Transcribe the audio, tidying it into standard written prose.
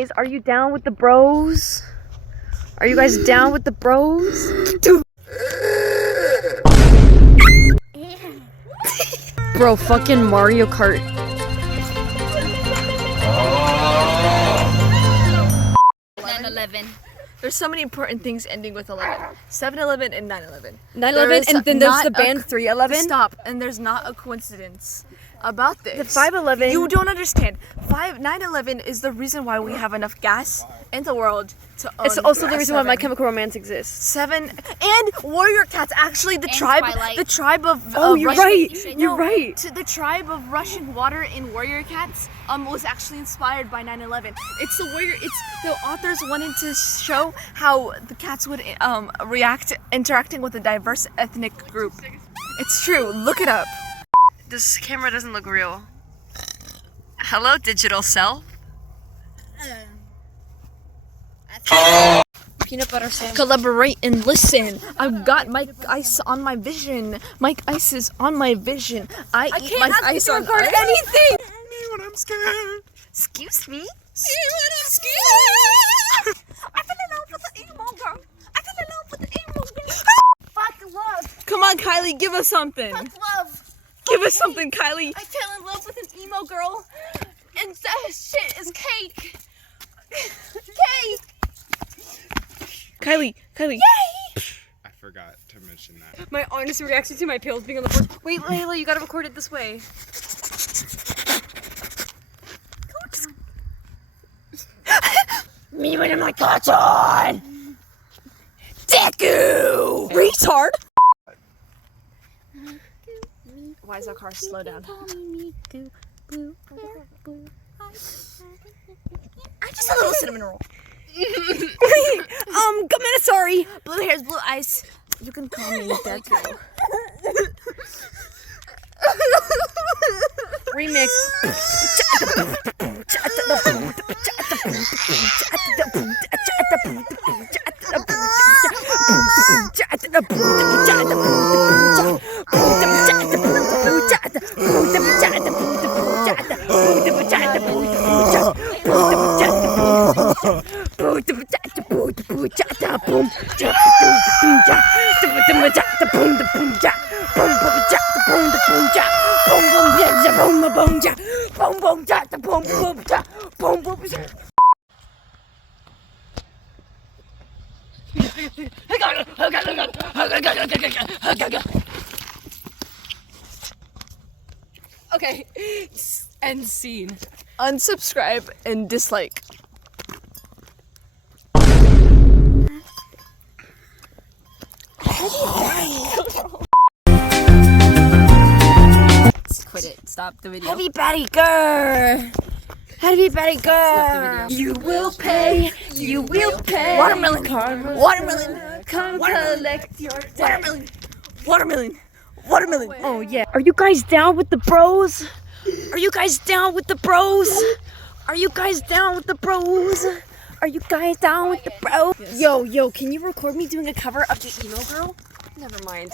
guys, are you down with the bros? Are you guys down with the bros? Bro, fucking Mario Kart. 9/11. There's so many important things ending with 11. 7-Eleven and 9/11. 9/11, and then there's the band 311. Stop, and there's not a coincidence about this. The 511. You don't understand. 9/11 is the reason why we have enough gas in the world to own. It's also the reason why My 7. Chemical Romance exists. 7 and warrior cats. Actually, the And tribe, Twilight. the tribe of Oh, you're Russian, right. You're right. The tribe of rushing water in warrior cats was actually inspired by 9/11. It's the warrior. It's the authors wanted to show how the cats would react interacting with a diverse ethnic group. It's true. Look it up. This camera doesn't look real. Hello, digital self. Peanut butter sandwich. Collaborate and listen. I've got Mike Ice on my vision. Mike Ice is on my vision. I eat Mike Ice on anything. when I'm scared. Excuse me. I fell in love with the emo girl. I fell in love with the emo girl. Fuck love. Come on, Kylie, give us something. Fuck love. Give us something, Kylie. I fell in love with an emo girl, and that shit is cake. Cake. Kylie. Yay. I forgot to mention that. My honest reaction to my pills being on the board. Wait, Layla, you gotta record it this way. Me when I'm like, catch on. Deku. Retard. Why is our car slow down? I just a little cinnamon roll. Sorry. Blue hairs, blue eyes. You can call me Deku. Remix. Okay. End scene. Unsubscribe and dislike. Quit it. Stop the video. Heavy Batty girl. Heavy Batty girl. You will pay. You will pay. Watermelon. Watermelon. Come collect your debt. Watermelon. Watermelon. Watermelon. Oh yeah. Are you guys down with the bros? Are you guys down with the bros? Are you guys down with the bros? Are you guys down with the bros? Yo, can you record me doing a cover of the emo girl? Never mind.